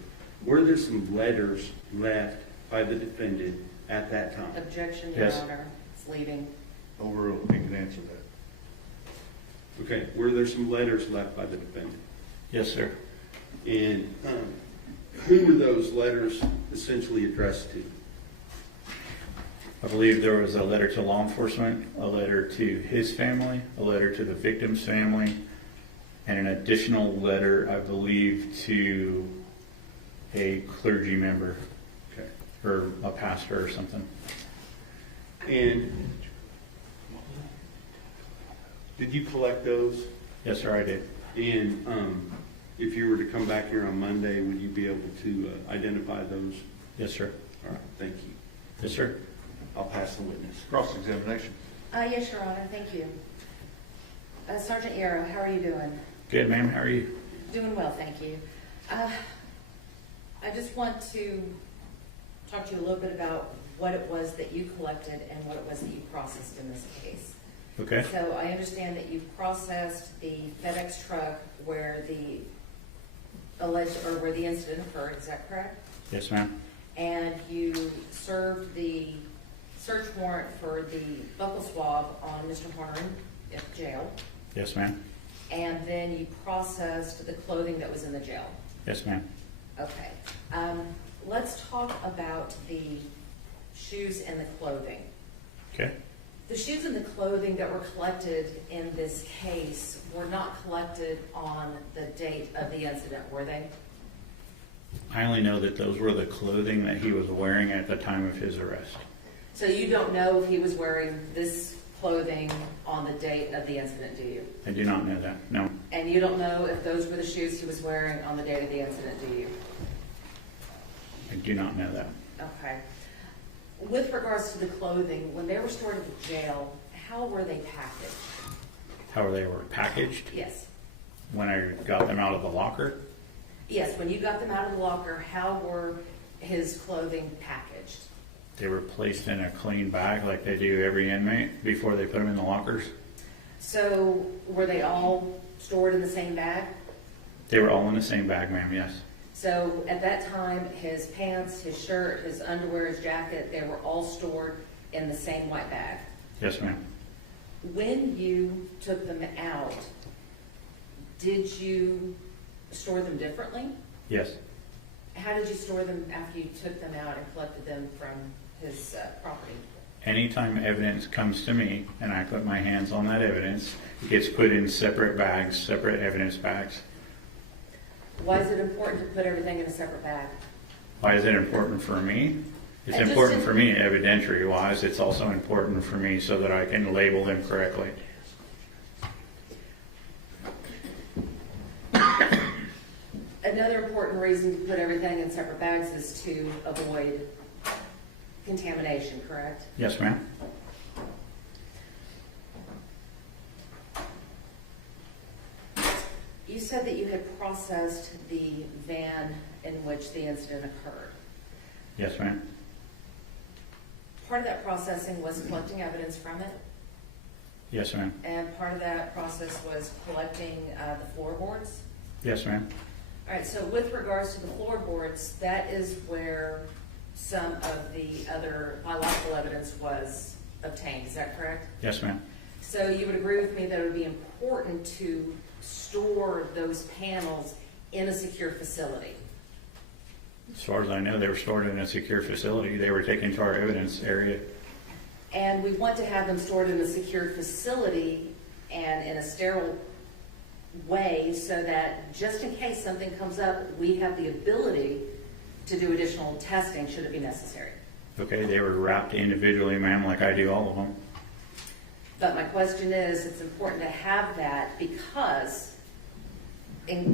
were there some letters left by the defendant at that time? Objection, Your Yes. Honor. It's leading. Overruled. He can answer that. Okay, were there some letters left by the defendant? Yes, sir. And who were those letters essentially addressed to? I believe there was a letter to law enforcement, a letter to his family, a letter to the victim's family, and an additional letter, I believe, to a clergy member Okay. or a pastor or something. And did you collect those? Yes, sir, I did. And if you were to come back here on Monday, would you be able to identify those? Yes, sir. All right, thank you. Yes, sir. I'll pass the witness. Cross-examination. Yes, Your Honor, thank you. Sergeant Yaro, how are you doing? Good, ma'am. How are you? Doing well, thank you. I just want to talk to you a little bit about what it was that you collected and what it was that you processed in this case. Okay. So I understand that you processed the FedEx truck where the alleged, or where the incident occurred, is that correct? Yes, ma'am. And you served the search warrant for the buccal swab on Mr. Horner at the jail, Yes, ma'am. and then you processed the clothing that was in the jail. Yes, ma'am. Okay. Let's talk about the shoes and the clothing. Okay. The shoes and the clothing that were collected in this case were not collected on the date of the incident, were they? I only know that those were the clothing that he was wearing at the time of his arrest. So you don't know if he was wearing this clothing on the date of the incident, do you? I do not know that. No. And you don't know if those were the shoes he was wearing on the date of the incident, do you? I do not know that. Okay. With regards to the clothing, when they were stored at the jail, how were they packaged? How they were packaged Yes. when I got them out of the locker. Yes, when you got them out of the locker, how were his clothing packaged? They were placed in a clean bag like they do every inmate before they put them in the lockers. So were they all stored in the same bag? They were all in the same bag, ma'am, yes. So at that time, his pants, his shirt, his underwear, his jacket, they were all stored in the same white bag. Yes, ma'am. When you took them out, did you store them differently? Yes. How did you store them after you took them out and collected them from his property? Anytime evidence comes to me and I put my hands on that evidence, it gets put in separate bags, separate evidence bags. Why is it important to put everything in a separate bag? Why is it important for me? It's I just important didn't- for me evidentiary wise. It's also important for me so that I can label them correctly. Another important reason to put everything in separate bags is to avoid contamination, correct? Yes, ma'am. You said that you had processed the van in which the incident occurred. Yes, ma'am. Part of that processing was collecting evidence from it, Yes, ma'am. and part of that process was collecting the floorboards. Yes, ma'am. All right, so with regards to the floorboards, that is where some of the other biological evidence was obtained, is that correct? Yes, ma'am. So you would agree with me that it would be important to store those panels in a secure facility? As far as I know, they were stored in a secure facility. They were taken to our evidence area. And we want to have them stored in a secure facility and in a sterile way so that just in case something comes up, we have the ability to do additional testing should it be necessary. Okay, they were wrapped individually, ma'am, like I do all of them. But my question is, it's important to have that because in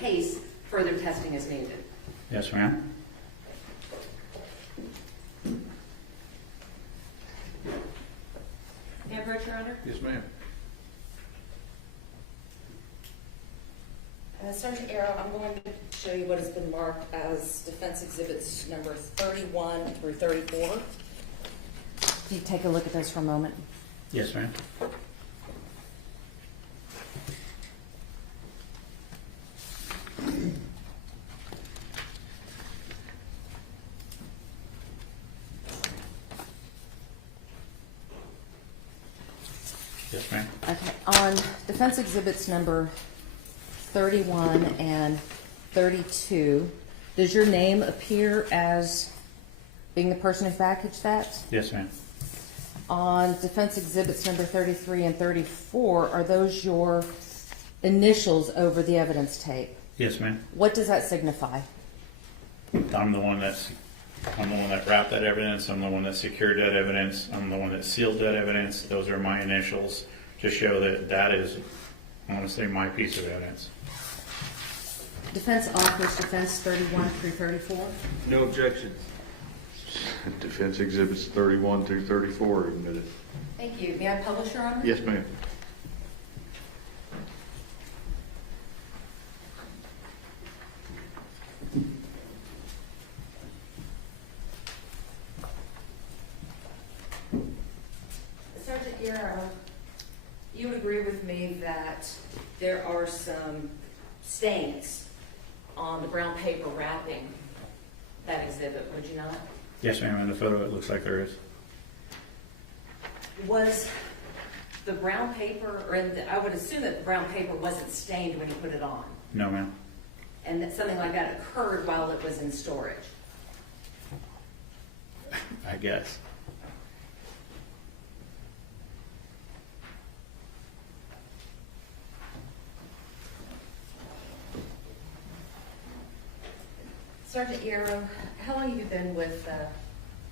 case further testing is needed. Yes, ma'am. May I approach, Your Honor? Yes, ma'am. Sergeant Yaro, I'm going to show you what has been marked as defense exhibits number 31 through 34. Can you take a look at those for a moment? Yes, ma'am. Yes, ma'am. Okay, on defense exhibits number 31 and 32, does your name appear as being the person who packaged that? Yes, ma'am. On defense exhibits number 33 and 34, are those your initials over the evidence tape? Yes, ma'am. What does that signify? I'm the one that wrapped that evidence. I'm the one that secured that evidence. I'm the one that sealed that evidence. Those are my initials to show that that is, I want to say, my piece of evidence. Defense offers defense 31 through 34. No objections. Defense exhibits 31 through 34 are admitted. Thank you. May I publish, Your Honor? Yes, ma'am. Sergeant Yaro, you would agree with me that there are some stains on the brown paper wrapping that exhibit, would you not? Yes, ma'am. In the photo, it looks like there is. Was the brown paper, I would assume that the brown paper wasn't stained when you put it on, No, ma'am. and that something like that occurred while it was in storage? I guess. Sergeant Yaro, how long have you been with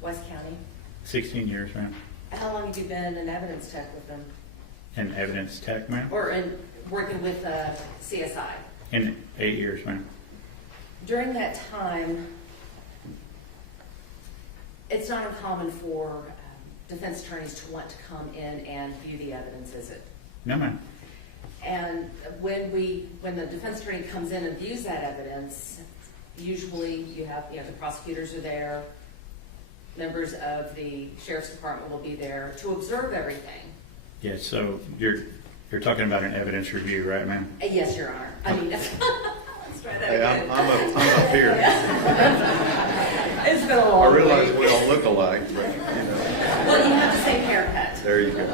West County? 16 years, ma'am. How long have you been an evidence tech with them? In evidence tech, ma'am. Or in working with CSI? In 8 years, ma'am. During that time, it's not uncommon for defense attorneys to want to come in and view the evidence, is it? No, ma'am. And when the defense attorney comes in and views that evidence, usually you have the prosecutors are there, members of the sheriff's department will be there to observe everything. Yes, so you're talking about an evidence review, right, ma'am? Yes, Your Honor. I mean, let's try that Hey, again. I'm up here. It's been a I long realize week. we all look alike, but, Well, you have the same haircut. there you go.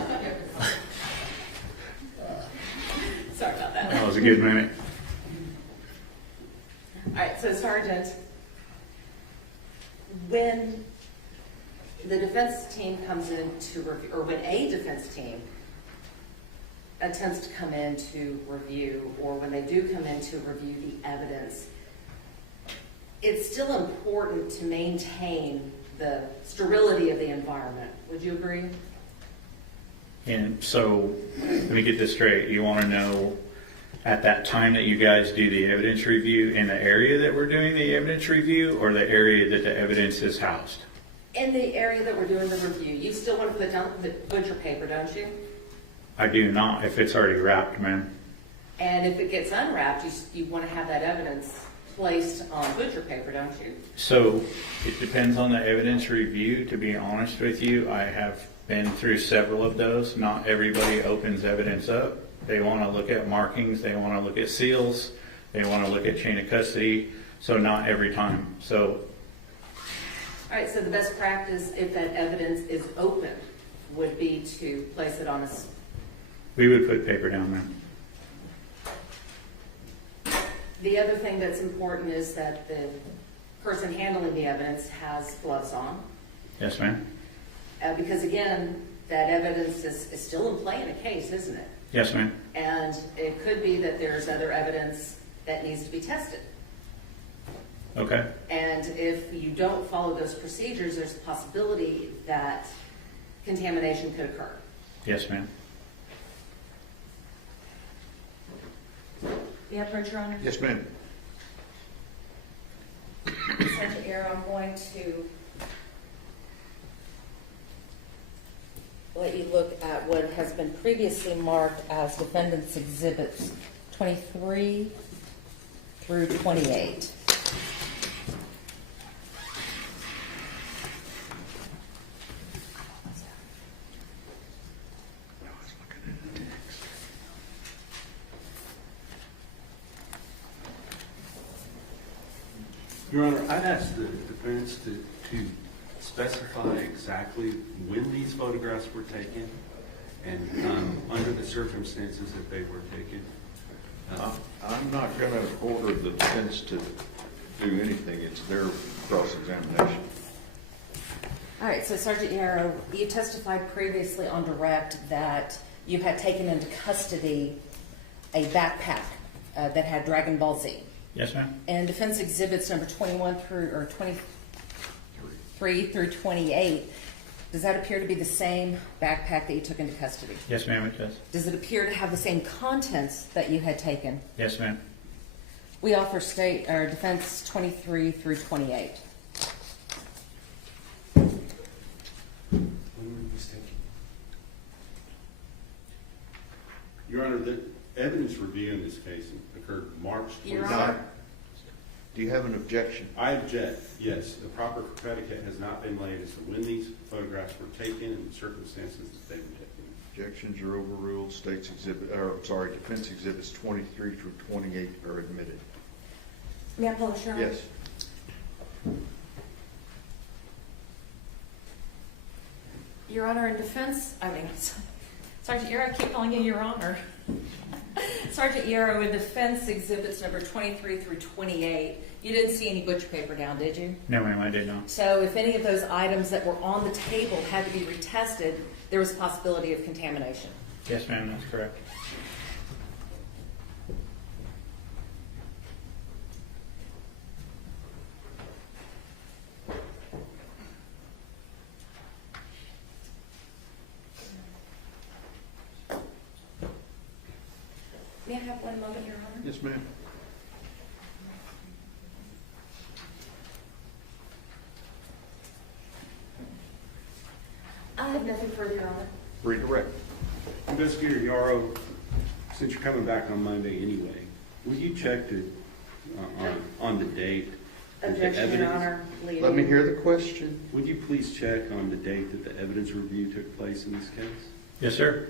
Sorry about that. That was a good minute. All right, so Sergeant, when the defense team comes in to review, or when a defense team attempts to come in to review, or when they do come in to review the evidence, it's still important to maintain the sterility of the environment. Would you agree? And so, let me get this straight. You want to know at that time that you guys do the evidence review in the area that we're doing the evidence review, or the area that the evidence is housed? In the area that we're doing the review, you still want to put down the butcher paper, don't you? I do not, if it's already wrapped, ma'am. And if it gets unwrapped, you want to have that evidence placed on butcher paper, don't you? So, it depends on the evidence review. To be honest with you, I have been through several of those. Not everybody opens evidence up. They want to look at markings, they want to look at seals, they want to look at chain of custody, so not every time. So, All right, so the best practice, if that evidence is open, would be to place it on a... we would put paper down, ma'am. The other thing that's important is that the person handling the evidence has gloves on. Yes, ma'am. Because again, that evidence is still in play in a case, isn't it? Yes, ma'am. And it could be that there's other evidence that needs to be tested. Okay. And if you don't follow those procedures, there's a possibility that contamination could occur. Yes, ma'am. You have heard, Your Honor? Yes, ma'am. Sergeant Yaro, I'm going to let you look at what has been previously marked as defendant's exhibits 23 through 28. Your Honor, I'd ask the defense to specify exactly when these photographs were taken and under the circumstances that they were taken. I'm not going to order the defense to do anything. It's their cross-examination. All right, so Sergeant Yaro, you testified previously on direct that you had taken into custody a backpack that had Dragon Ball Z. Yes, ma'am. And defense exhibits number 21 through, or 23 through 28, does that appear to be the same backpack that you took into custody? Yes, ma'am, it does. Does it appear to have the same contents that you had taken? Yes, ma'am. We offer state or defense 23 through 28. When were these taken? Your Honor, the evidence review in this case occurred March Your 29th. Honor. Do you have an objection? I object, yes. The proper predicate has not been laid as to when these photographs were taken and the circumstances that they were taken. Objections are overruled. Defense exhibits 23 through 28 are admitted. May I publish, Your Honor? Yes. Your Honor, in defense, Sergeant Yaro, I keep calling you Your Honor. Sergeant Yaro, in defense exhibits number 23 through 28, you didn't see any butcher paper down, did you? No, ma'am, I did not. So if any of those items that were on the table had to be retested, there was a possibility of contamination. Yes, ma'am, that's correct. May I have one moment, Your Honor? Yes, ma'am. I have nothing further, Your Honor. Redirect. Investigator Yaro, since you're coming back on Monday anyway, will you check on the date? that the Objection, Your evidence- Honor. Leading. Let me hear the question. Would you please check on the date that the evidence review took place in this case? Yes, sir.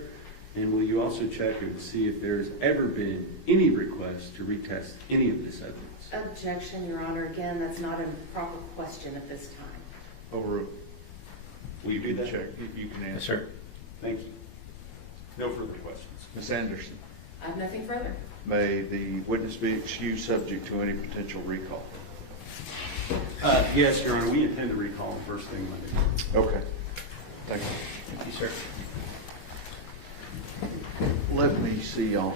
And will you also check to see if there's ever been any request to retest any of this evidence? Objection, Your Honor. Again, that's not a proper question at this time. Overruled. Will you do that? Check. You can Yes, answer. sir. Thank you. No further questions. Ms. Anderson, I have nothing further. may the witness be excused subject to any potential recall? Yes, Your Honor, we intend to recall the first thing Monday. Okay. Thank you. Thank you, sir. Let me see y'all.